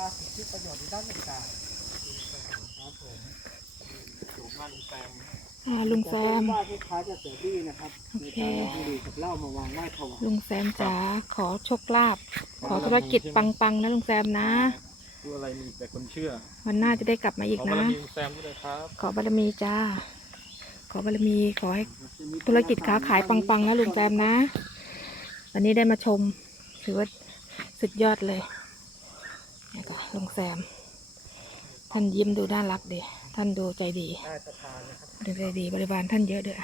าสิทธิประโยชน์ในด้านต่างๆครับผมถูกบ้านลุงแซมอ่าลุงแซมว่าคล้ายๆจะเสือบี้นะครับโอในเคการเอาบุหรี่กับเหล้ามาวางไหว้ถวายลุงแซมจ๋าขอโชคลาภขอธุรกิจปังๆนะลุงแซมนะดูอะไรมีแต่คนเชื่อ วันหน้าจะได้กลับมาอีกขอบานะรมีลุงแซมด้วยครับ ขอบารมีจ้า ขอบารมีขอให้ธุรกิจค้าขายปังๆนะลุงแซมนะ วันนี้ได้มาชมถือว่าสุดยอดเลย นี่ค่ะลุงแซม ท่านยิ้มดูน่ารักดี ท่านดูใจดีใต้สะพานนะครับ ดูใจดีบริวารท่านเยอะด้วย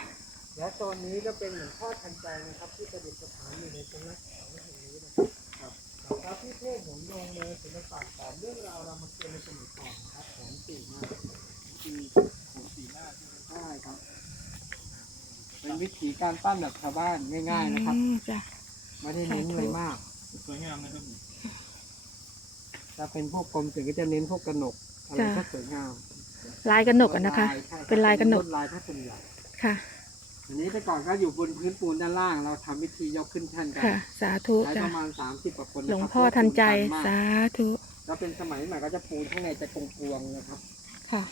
และตอนนี้ก็เป็นเหมือนพ่อทันใจนะครับ ที่ประดิษฐานอยู่ในตรงนั้นของแห่งนี้นะครับครับพระพิเทศหงส์ดงเลยศิลปะของเรื่องราวรามเกียรติ์ในสมัยก่อนนะครับของสี่มากปีของสี่หน้าใช่ครับ เป็นวิธีการปั้นแบบชาวบ้านง่าย ๆ นะครับ อืมจ้ะ ไม่ได้เน้นอะไรมาก สวยงามนะครับ ถ้าเป็นพวกกรมถึงก็จะเน้นพวกกระหนกอะไรจ้ะก็สวยงามลายกระหนกอะนะคะ ใช่รับเป็นลายกระหนกลวดลายถ้าส่วนใหญ่ค่ะ อันนี้แต่ก่อนก็อยู่บนพื้นปูนด้านล่าง เราทำวิธียกขึ้นแท่นกันค่ะ สาธุใช้ปจ้ะระมาณสามสิบกว่าคนหลวงนะครับพ่อทันใจเพราะว่าปูนสาตันมากธุ แล้วเป็นสมัยใหม่ก็จะปูนข้างในจะกลวงๆนะครับค่ะ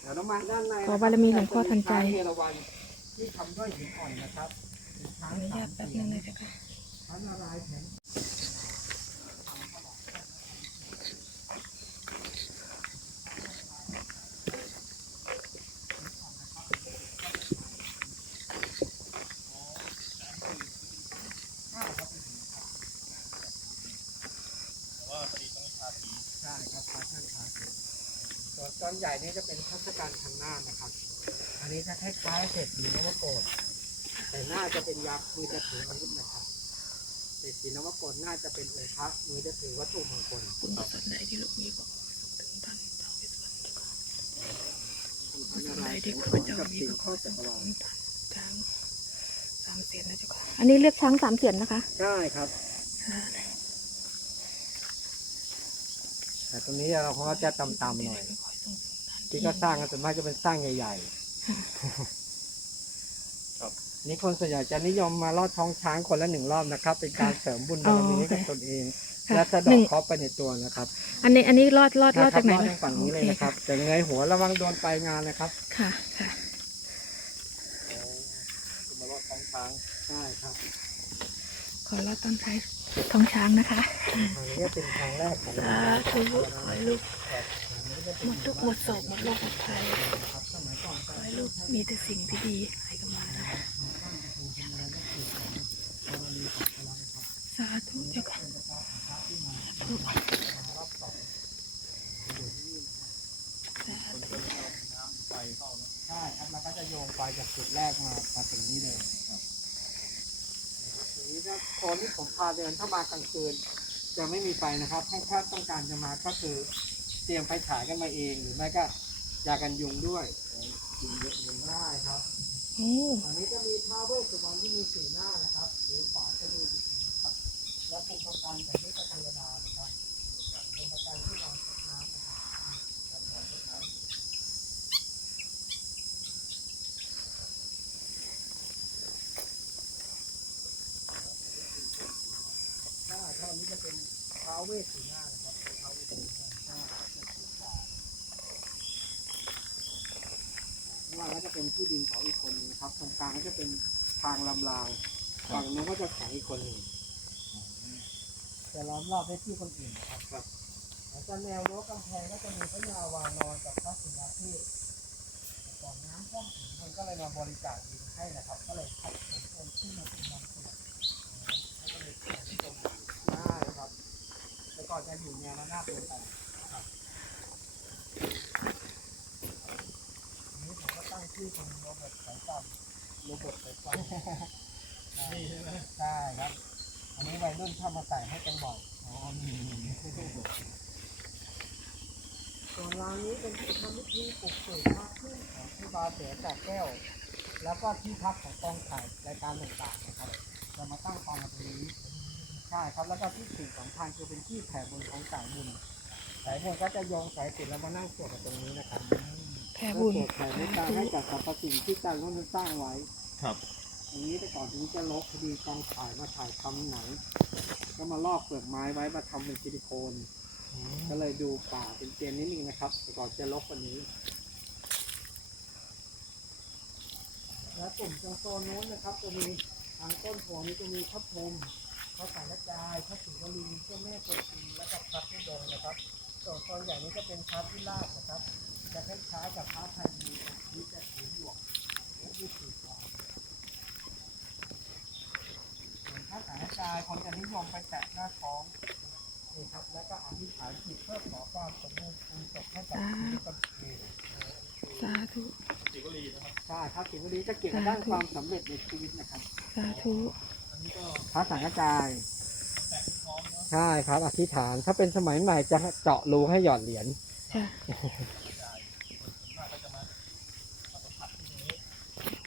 เดี๋ยวเรามาด้านในขอบารมีหลวงพ่อทันใจเทราวันที่ทำด้วยหินอ่อนนะครับมีช้างอนุญาตสแป๊บเสีนึยงเลยจ้ะค่ะพระนารายณ์แผง ว่าพอดีต้องทาสี ใช่ครับพระท่านคาสีส่วนตอน ใหญ่นี่จะเป็นเทศกาลทางหน้านะครับ อันนี้จะคล้ายๆเศรษฐีนวโกฏแต่หน้าจะเป็นยักษ์มือจะถืออาวุธนะครับเศรษฐีนวโกฏน่าจะเป็นองค์พระมือจะถือวัตถุมงคลบุญกุศลใดที่ลูกมีบอกถึงท่านท้าวเวสสุวรรณเจ้าค่ะพระกุศนาลใดรายณ์ที่ขข้าอพเจ้ากับมีสิ่งก็ขข้ออสจัมกรบูวาลรณ์ช้างสามเสียนนะเจ้าค่ะอันนี้เรียกช้างสามเสียนนะคะใช่ครับแต่ตรงนี้เราก็จะต่ำๆหน่อย ที่ก็สร้างกันส่วนมากจะเป็นสร้างใหญ่ๆนี่คนส่วนใหญ่จะนิยมมาลอดท้องช้างคนละหนึ่งรอบนะครับ เป็นการเสริมบุญบารมีให้กับตนเอง ค่ะและสะเดหนึ่อกง เคราะห์ไปในตัวนะครับอันนี้อันนี้รอดรอดรอดนะครัจากไหนลอดทางฝั่งนี้เลยนะครับแต่เงยหัวระวังโดนปลายงานนะครับค่ะค่ะคือมารอดท้องช้างใช่ครับขอรอดต้นท้ายท้องช้างนะคะ อันนี้เป็นครั้งแรกของสาธุขอให้ลูก หมดทุกหมดโศกหมดโรคหมดภัยขอให้ลูกมีแต่สิ่งที่ดีให้กับมานะสาธุเจ้าค่ะสาธุใช่ครับแล้วก็จะโยงไปจากจุดแรกมามาถึงนี้เลยครับนี้ถ้าคนที่ผมพาเดินเข้ามากลางคืนจะไม่มีไฟนะครับ ให้ถ้าต้องการจะมาก็คือ ตรียมไฟฉายกันมาเอง หรือไม่ก็ยากันยุงด้วยยุงเยอะยุงได้ครับโอ้อันนี้จะมีท้าวเวสสุวรรณที่มีสีหน้านะครับหรือฝาจะดูดินะครับ และเป็นประกันจากที่เทวดานะครับเป็นประกันที่วางชดน้ำนะครับถ้าท่านี้จะเป็นท้าวเวสสีหน้านะครับเป็นท้าวเวสสีหน้าใช่ครับเป็นสีขาวข้าง ล่างก็จะเป็นที่ดินของอีกคนหนึงนะครับตรงกลางก็จะเป็นทางลำรางฝั่งนู้นก็จะของอีกคนหนึ่งจะล้อมรอบด้ที่คนอื่นนะครับครับแล้วก็แนวรั้วกำแพงก็จะมีพระยาวานอนกับพระสุนทรที่ก่อนน้ำท่วมถึงคนก็เลยมาบริจาคดินให้นะครับ ก็เลยขับคนขึ้นมาเป็นบางส่วนแล้วก็เลยเกิดเป็นได้ครับแต่ก่อนจะอยู่แนวระนาบเดียวกันครับอันนี้ผมก็ตั้งชื่อเป็นโรเบิร์ตสายต่ำ โรเบิร์ตสายต่ำนี่ใช่ไหมใช่ครับ อันนี้วัยรุ่นชอบมาใส่ให้กันบ่อยอ๋อนี่ส่วนรางนี้เป็นที่ทำพิธีปลุกเสกพระขึ้นของที่บาเสือจากแก้ว แล้วก็ที่พักของกองถ่ายรายการต่างๆนะครับจะมาตั้งกองกันตรงนี้ใช่ครับแล้วก็ที่สิ่งสำคัญคือเป็นที่แผ่บุญของสายบุญสายบุญก็จะโยงสายติดแล้วมานั่งสวดกันตรงนี้นะครับแผ่บุญเพื่อสวดแผ่เมตตาให้กับสรรพสิ่งที่การร่วมสร้างไว้ ครับคตรงนี้แต่ก่อนตรงนี้จะลบพอดีกองถ่ายมาถ่ายทำหนังก็มาลอกเปลือกไม้ไว้มาทำเป็นซิลิโคน ก็เลยดูป่าเป็นเจนนิดนึงนะครับแต่ก่อนจะลกกว่านี้ และกลุ่มตรงโซนนู้นนะครับ จะมีทางต้นโพนี้จะมีพระพรหมพระสายกระจายพระศิวลีเจ้าแม่กวนอิมและกับพระทุดงค์นะครับส่วนโซนใหญ่นี้จะเป็นพระพิราบนะครับ จะคล้ายๆกับพระไทยมีที่จะถือหยวกและที่ถือกลองส่วนพระสาย กระจายคนจะนิยมไปแตะหน้าท้องนี่ครับแล้วก็อธิษฐานจิตเพื่อขอความสมบูรณ์คุณสุขให้กับชีวิตตนเองสาธุ สิวลีนะครับใช่ครับสิ่งนี้จะเกี่ยวกับด้านความสำเร็จในชีวิตนะครับสาธุ อันนี้ก็พระสังฆจายแตะพร้อมเนาะใช่ครับอธิษฐานถ้าเป็นสมัยใหม่จะเจาะรูให้หย่อนเหรียญจ้ะน่าก็จะมามาสัมผัสที่นี้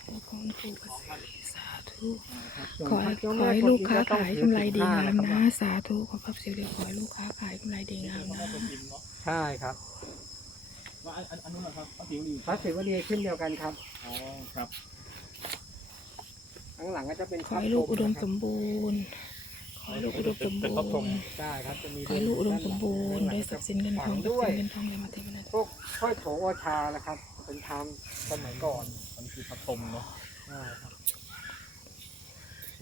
ขอคุณปู่ประสิทธิ์สาธุส่วน ขอให้พระเจ้ขอแม่ให้กวนลูกอิมค้าต้องขายถือกำไรดีงาม15นะสาธุขอพระสิริขอให้ลูกค้าขายกำไรดีงามก็นะได้เป็นพิมพ์เนาะใช่ครับว่าอันอันอันนู้นนะครับพระสิวลีพระศิวลีขึ้นเดียวกันครับอ๋อครับข้างหลังก็จะเป็นขอให้ลูกอุดมสมมบูรณ์ขอให้ลูกอุดมสมบูรณ์ใช่ครับจะมีขอให้ลูกอุดมสมบูรณ์ด้วยทรัพย์สินเงินทองทรัพด้ย์วยสินเงินทองเลยมาเทวนาพวกถ้อยโถโอชานะครับ เป็นธรรมสมัยก่อนมันคือพระพรหมเนาะใช่ครับ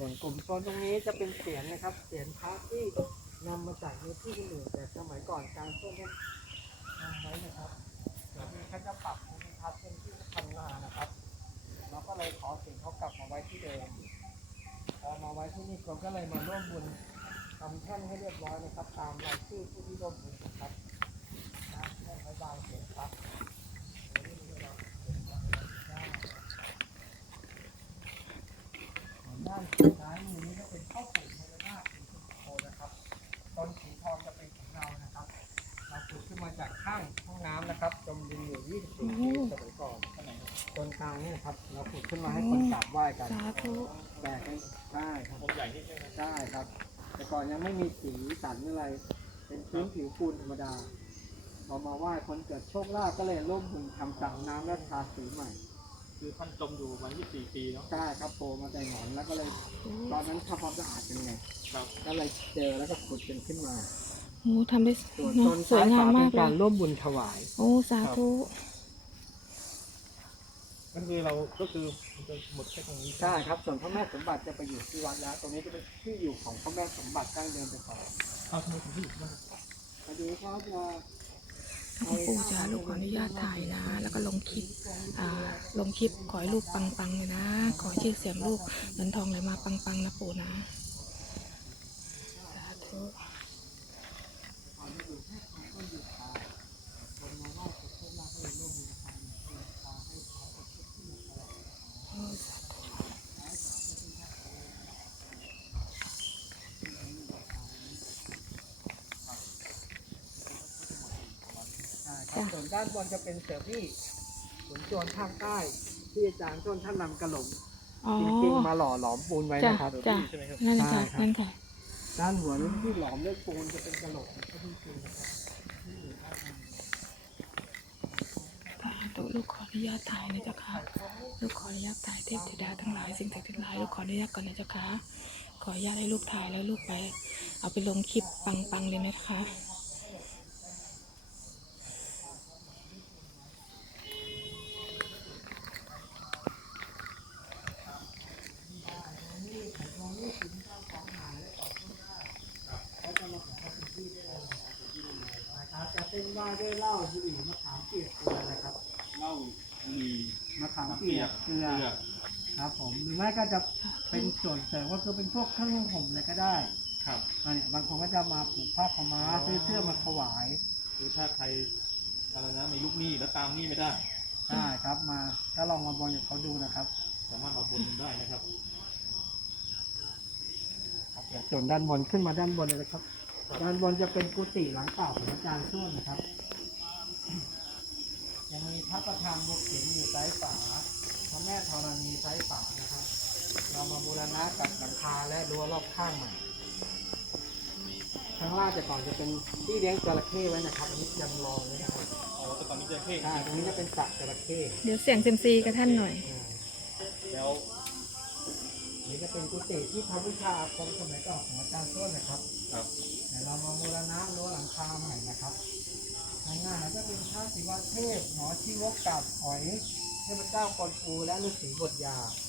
ส่วนกลุ่มโซนตรงนี้จะเป็นเสียงนะครับ เสียงพระที่นำมาจากในที่อื่นแต่สมัยก่อนการต้นนั้นนำไว้นะครับเดี๋ยวนี้เขาจะปรับภูมิทัศน์เป็นที่ทำงานนะครับเราก็เลยขอสิ่งเขากลับมาไว้ที่เดิมพอมาไว้ที่นี่คนก็เลยมาร่วมบุญทำแท่นให้เรียบร้อยนะครับ ตามรายชื่อผู้ที่ร่วมบุญนะครับแท่นไว้บางเสียงครับด้านซ้ายมือนี้ก็เป็นข้าวปุ๋ยพญานาคเป็นต้นโพนะครับต้นสีทองจะเป็นของเรานะครับ เราปลูกขึ้นมา จากข้างห้องน้ำนะครับจมดินอยู่24ปีสมัยก่อนข้างไหนครับต้นกลางนี่นะครับ เราปลูกขึ้นมาให้คนกราบไหว้กันสาธุแบกให้ใช่ครับองค์ใหญ่นี่ใช่ไหมใช่ครับ แต่ก่อนยังไม่มีสีสันอะไร เป็นพื้นผิวปูนธรรมดาพอมาไหว้คนเกิดโชคลาภก็เลยร่วมบุญทำสั่งน้ำและทาสีใหม่ คือท่านจมอยู่ประมาณ24ปีเนาะใช่ครับโผล่มาแต่หงอนแล้วก็เลย ตอนนั้นทำความสะอาดกันไงครับก็เลยเจอแล้วก็ขุดกันขึ้นมา โอ้ทำได้ส่วนเนต้อะนสวยงามเป็มานกเลการยร่วมบุญถวาย โอ้สาธุก็คือเราก็คือมันจะหมดแค่ตรงนี้ใช่ครับ ส่วนพระแม่สมบัติจะไปอยู่ที่วัดแล้ว ตรงนี้จะเป็นที่อยู่ของพระแม่สมบัติตั้งเดิมแต่ก่อนเอาทำไมถึงที่อยู่ที่นั่นพอดีเขาจะปู่จ๋าลูกขออนุญาตถ่ายนะ แล้วก็ลงคลิปอ่าลงคลิปขอให้ลูกปังๆเลยนะ ขอให้ชื่อเสียงลูกเงินทองไหลมาปังๆนะปู่นะ สาธุ ใช่ครับ ส่วนด้านบนจะเป็นเสือพี่ขุนโจรภาคใต้ที่อาจารย์ต้นท่านนำกระหลงอ๋อจริงๆมาหล่อหลอมปูนไว้จ้ะนะครับ จ้ะใช่ไหมครับนั่นค่ะใช่ครับนั่นค่ะด้านหัวนี่ที่หลอมด้วยปูนจะเป็นกระโหลกก็ที่จริงนะครับสาธุลูกขออนุญาตถ่ายนะเจ้าค่ะ ลูกขออนุญาตถ่ายเทพธิดาทั้งหลายสิ่งศักดิ์สิทธิ์ทั้งหลายลูกขออนุญาตก่อนนะเจ้าค่ะ ขออนุญาตให้ลูกถ่ายแล้วลูกไป เอาไปลงคลิปปังๆเลยนะคะ นะครับ จะเป็นว่าด้วยเหล้าบุหรี่มะขามเปียกเกลือนะครับเหล้าบุหรี่มะขามเปียกเกลือเกลือครับผมหรือไม่ก็จะเป็นส่วนเสริมก็คือเป็นพวกเครื่องนุ่งห่มอะไรก็ได้ครับอันนี้บางคนก็จะมาผูกผ้าขาวม้าซื้อเสื้อมาถวายคือถ้าใครอะไรนะมีลูกหนี้แล้วตามหนี้ไม่ได้ใช่ครับมาก็ลองมาบนกับเขาดูนะครับ สามารถมาบนได้นะครับเดี๋ยว ส่วนด้านบนขึ้นมาด้านบนเลยนะครับ ด้านบนจะเป็นกุฏิหลังเก่าของอาจารย์ส้วนนะครับ ยังมีพระประธานบุกเข็มอยู่ซ้ายฝาพระแม่ธรณีซ้ายฝานะครับ เรามาบูรณะกับหลังคาและรั้วรอบข้างใหม่ข้างล่างแต่ก่อนจะเป็นที่เลี้ยงจระเข้ไว้นะครับอันนี้ยังรองไว้นะครับอ๋อแต่ตอนนี้จะเท่ใช่ตรงนี้จะเป็นสระจระเข้เดี๋ยวเสียงเซยมซีกับท่านหน่อยอ่าแล้ว นี่จะเป็นกุฏิที่ทำวิชาอาคมสมัยก่อนของอาจารย์ต้นนะครับครับเดี๋ยวเรามาบูรณะรั้วหลังคาใหม่นะครับข้างหน้าก็เป็นพระศิวเทพหมอชีวกกับหอยเทพเจ้ากวนอูและฤาษีบทยาครับค